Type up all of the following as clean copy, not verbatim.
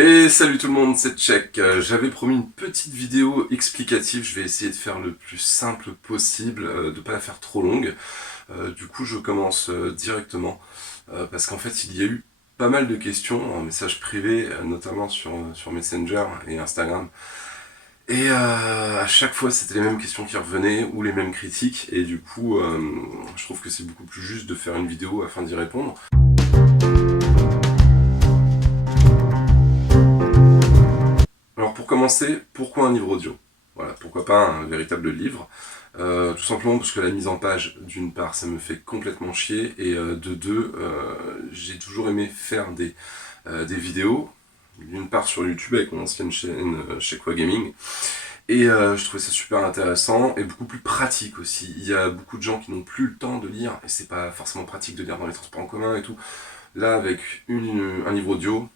Et salut tout le monde, c'est Tchèque. J'avais promis une petite vidéo explicative, je vais essayer de faire le plus simple possible, de pas la faire trop longue. Du coup je commence directement, parce qu'en fait il y a eu pas mal de questions en message privé, notamment sur Messenger et Instagram. Et à chaque fois c'était les mêmes questions qui revenaient, ou les mêmes critiques, et du coup je trouve que c'est beaucoup plus juste de faire une vidéo afin d'y répondre. Alors pour commencer, pourquoi un livre audio? Voilà, pourquoi pas un véritable livre? Tout simplement parce que la mise en page, d'une part, ça me fait complètement chier, et de deux, j'ai toujours aimé faire des vidéos, d'une part sur YouTube avec mon ancienne chaîne chez Quoi Gaming, et je trouvais ça super intéressant et beaucoup plus pratique aussi. Il y a beaucoup de gens qui n'ont plus le temps de lire, et c'est pas forcément pratique de lire dans les transports en commun et tout. Là, avec un livre audio,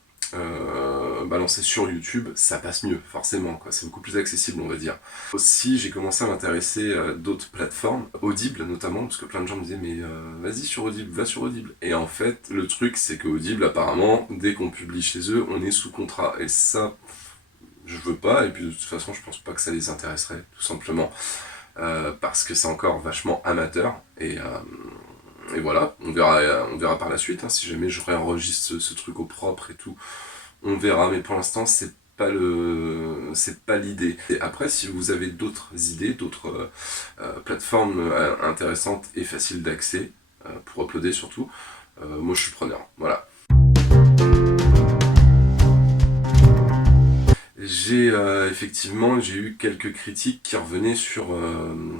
balancé sur YouTube, ça passe mieux, forcément, quoi. C'est beaucoup plus accessible, on va dire. Aussi, j'ai commencé à m'intéresser à d'autres plateformes, Audible notamment, parce que plein de gens me disaient mais vas-y sur Audible, va sur Audible. Et en fait, le truc, c'est que Audible, apparemment, dès qu'on publie chez eux, on est sous contrat. Et ça, je veux pas, et puis de toute façon, je pense pas que ça les intéresserait, tout simplement. Parce que c'est encore vachement amateur, et voilà, on verra par la suite, hein, si jamais je réenregistre ce truc au propre et tout, on verra, mais pour l'instant c'est pas l'idée. Et après, si vous avez d'autres idées, d'autres plateformes intéressantes et faciles d'accès, pour uploader surtout, moi je suis preneur, voilà. Effectivement, j'ai eu quelques critiques qui revenaient sur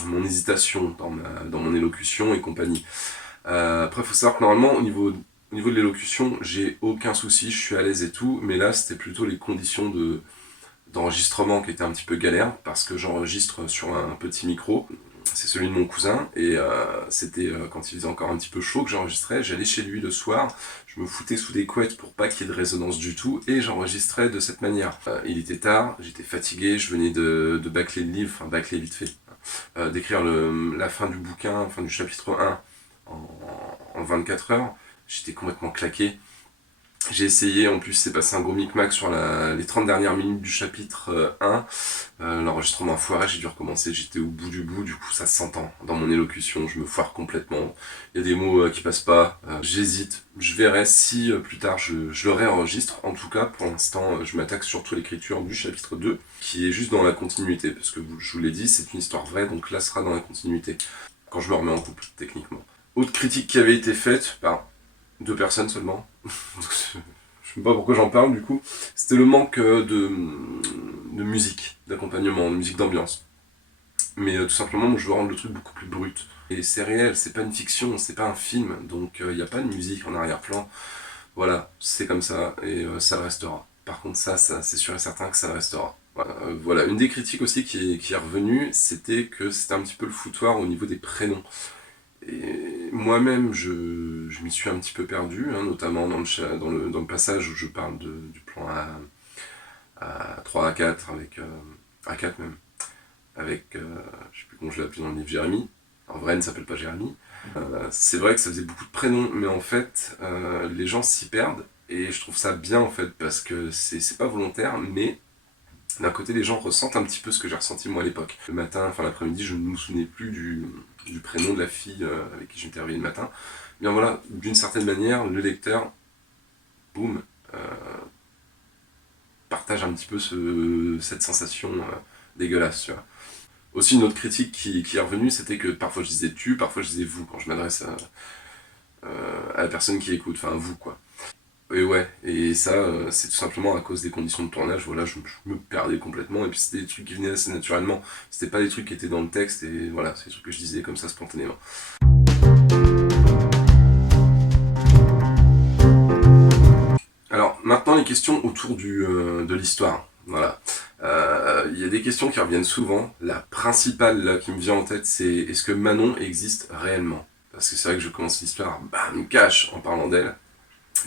mon hésitation dans mon élocution et compagnie. Après, il faut savoir que normalement, au niveau de l'élocution, j'ai aucun souci, je suis à l'aise et tout, mais là, c'était plutôt les conditions d'enregistrement qui étaient un petit peu galères, parce que j'enregistre sur un petit micro, c'est celui de mon cousin, et c'était quand il faisait encore un petit peu chaud que j'enregistrais. J'allais chez lui le soir, je me foutais sous des couettes pour pas qu'il y ait de résonance du tout, et j'enregistrais de cette manière. Il était tard, j'étais fatigué, je venais de bâcler le livre, enfin bâcler vite fait, d'écrire la fin du bouquin, fin du chapitre 1 en 24 heures, j'étais complètement claqué. J'ai essayé, en plus c'est passé un gros micmac sur les 30 dernières minutes du chapitre 1, l'enregistrement a foiré, j'ai dû recommencer, j'étais au bout, du coup ça s'entend dans mon élocution, je me foire complètement, il y a des mots qui passent pas, j'hésite, je verrai si plus tard je le réenregistre. En tout cas pour l'instant je m'attaque surtout à l'écriture du chapitre 2, qui est juste dans la continuité, parce que je vous l'ai dit, c'est une histoire vraie, donc là sera dans la continuité, quand je me remets en couple, techniquement. Autre critique qui avait été faite par 2 personnes seulement, je sais pas pourquoi j'en parle du coup, c'était le manque de musique, d'accompagnement, de musique d'ambiance. Mais tout simplement, moi, je veux rendre le truc beaucoup plus brut. Et c'est réel, c'est pas une fiction, c'est pas un film, donc il n'y a pas de musique en arrière-plan. Voilà, c'est comme ça, et ça le restera. Par contre, ça c'est sûr et certain que ça le restera. Voilà, une des critiques aussi qui est revenue, c'était que c'était un petit peu le foutoir au niveau des prénoms. Et moi-même, je m'y suis un petit peu perdu, hein, notamment dans le passage où je parle du plan à 3, à 4, avec, à 4 même, avec, je sais plus comment je l'ai appelé dans le livre, Jérémy. En vrai, il ne s'appelle pas Jérémy. C'est vrai que ça faisait beaucoup de prénoms, mais en fait, les gens s'y perdent, et je trouve ça bien en fait, parce que c'est pas volontaire, mais d'un côté, les gens ressentent un petit peu ce que j'ai ressenti moi à l'époque. Le matin, enfin l'après-midi, je ne me souvenais plus du prénom de la fille avec qui j'étais réveillé le matin. Bien voilà, d'une certaine manière, le lecteur, boum, euh, partage un petit peu cette sensation dégueulasse, tu vois. Aussi, une autre critique qui est revenue, c'était que parfois je disais tu, parfois je disais vous, quand je m'adresse à la personne qui écoute, enfin vous, quoi. Et ouais, et ça, c'est tout simplement à cause des conditions de tournage, voilà, je me perdais complètement, et puis c'était des trucs qui venaient assez naturellement, c'était pas des trucs qui étaient dans le texte, et voilà, c'est des trucs que je disais comme ça spontanément. Alors, maintenant les questions autour de l'histoire, voilà. Il y a des questions qui reviennent souvent, la principale là, qui me vient en tête, c'est est-ce que Manon existe réellement? Parce que c'est vrai que je commence l'histoire, bam, cash, en parlant d'elle.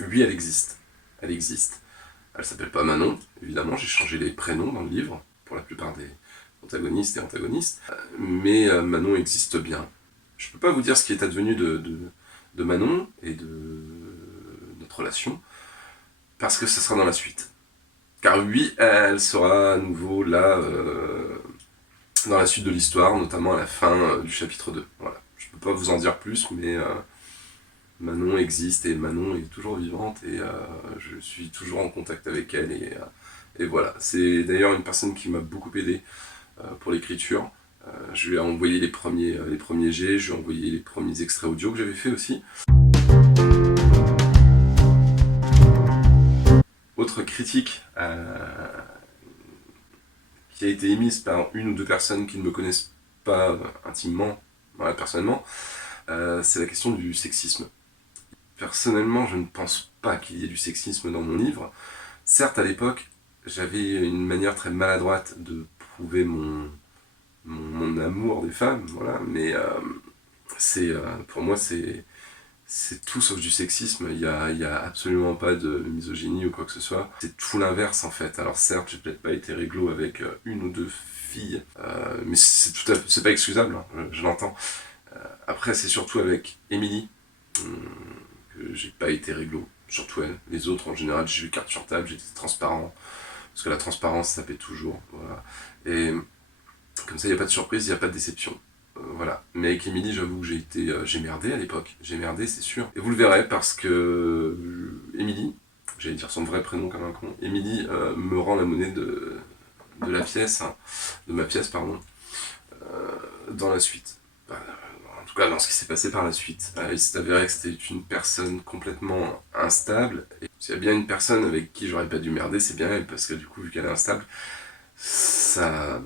Oui, elle existe. Elle existe. Elle s'appelle pas Manon, évidemment, j'ai changé les prénoms dans le livre, pour la plupart des protagonistes et antagonistes, mais Manon existe bien. Je peux pas vous dire ce qui est advenu de Manon et de notre relation, parce que ça sera dans la suite. Car oui, elle sera à nouveau là dans la suite de l'histoire, notamment à la fin du chapitre 2. Voilà. Je peux pas vous en dire plus, mais Manon existe et Manon est toujours vivante et je suis toujours en contact avec elle et voilà. C'est d'ailleurs une personne qui m'a beaucoup aidé pour l'écriture. Je lui ai envoyé les premiers jets, je lui ai envoyé les premiers extraits audio que j'avais fait aussi. Autre critique qui a été émise par une ou deux personnes qui ne me connaissent pas intimement, personnellement, c'est la question du sexisme. Personnellement, je ne pense pas qu'il y ait du sexisme dans mon livre. Certes, à l'époque, j'avais une manière très maladroite de prouver mon amour des femmes, voilà, mais pour moi, c'est tout sauf du sexisme. Il y a absolument pas de misogynie ou quoi que ce soit. C'est tout l'inverse, en fait. Alors certes, j'ai peut-être pas été réglo avec une ou deux filles, mais c'est pas excusable, hein, je l'entends. Après, c'est surtout avec Émilie que j'ai pas été réglo, surtout elle. Les autres, en général, j'ai eu carte sur table, j'étais transparent, parce que la transparence, ça paie toujours. Voilà. Et comme ça, il n'y a pas de surprise, il n'y a pas de déception. Voilà. Mais avec Émilie, j'avoue que j'ai merdé à l'époque. J'ai merdé, c'est sûr. Et vous le verrez parce que Émilie, j'allais dire son vrai prénom comme un con, Émilie me rend la monnaie de la pièce, hein, de ma pièce, pardon, dans la suite. En tout cas, dans ce qui s'est passé par la suite. Il s'est avéré que c'était une personne complètement instable. Et s'il y a bien une personne avec qui j'aurais pas dû merder, c'est bien elle, parce que du coup, vu qu'elle est instable, ça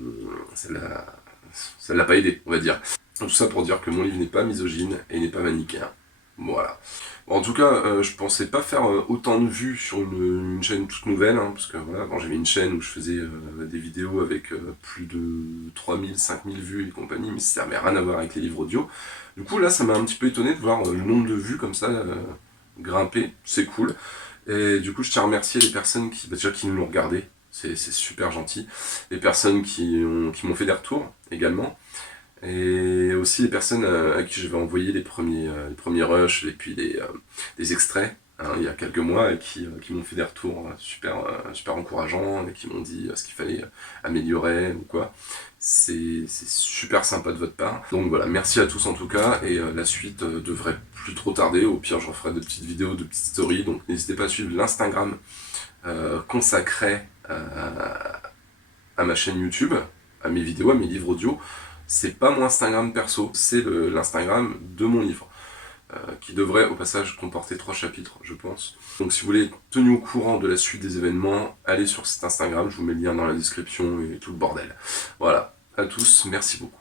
l'a pas aidé, on va dire. Tout ça pour dire que mon livre n'est pas misogyne et n'est pas manichéen. Voilà. Bon, en tout cas, je pensais pas faire autant de vues sur une chaîne toute nouvelle, hein, parce que voilà, avant j'avais une chaîne où je faisais des vidéos avec plus de 3000, 5000 vues et compagnie, mais ça n'avait rien à voir avec les livres audio. Du coup, là, ça m'a un petit peu étonné de voir le nombre de vues comme ça grimper, c'est cool. Et du coup, je tiens à remercier les personnes déjà qui nous ont regardé, c'est super gentil. Les personnes qui m'ont fait des retours également. Et aussi les personnes à qui je vais envoyer les premiers rushs et puis des extraits, hein, il y a quelques mois et qui m'ont fait des retours super encourageants et qui m'ont dit ce qu'il fallait améliorer ou quoi. C'est super sympa de votre part. Donc voilà, merci à tous en tout cas et la suite devrait plus trop tarder. Au pire, je referai de petites vidéos, de petites stories. Donc n'hésitez pas à suivre l'Instagram consacré à ma chaîne YouTube, à mes vidéos, à mes livres audio. C'est pas mon Instagram perso, c'est l'Instagram de mon livre, qui devrait au passage comporter 3 chapitres, je pense. Donc si vous voulez être tenu au courant de la suite des événements, allez sur cet Instagram, je vous mets le lien dans la description et tout le bordel. Voilà, à tous, merci beaucoup.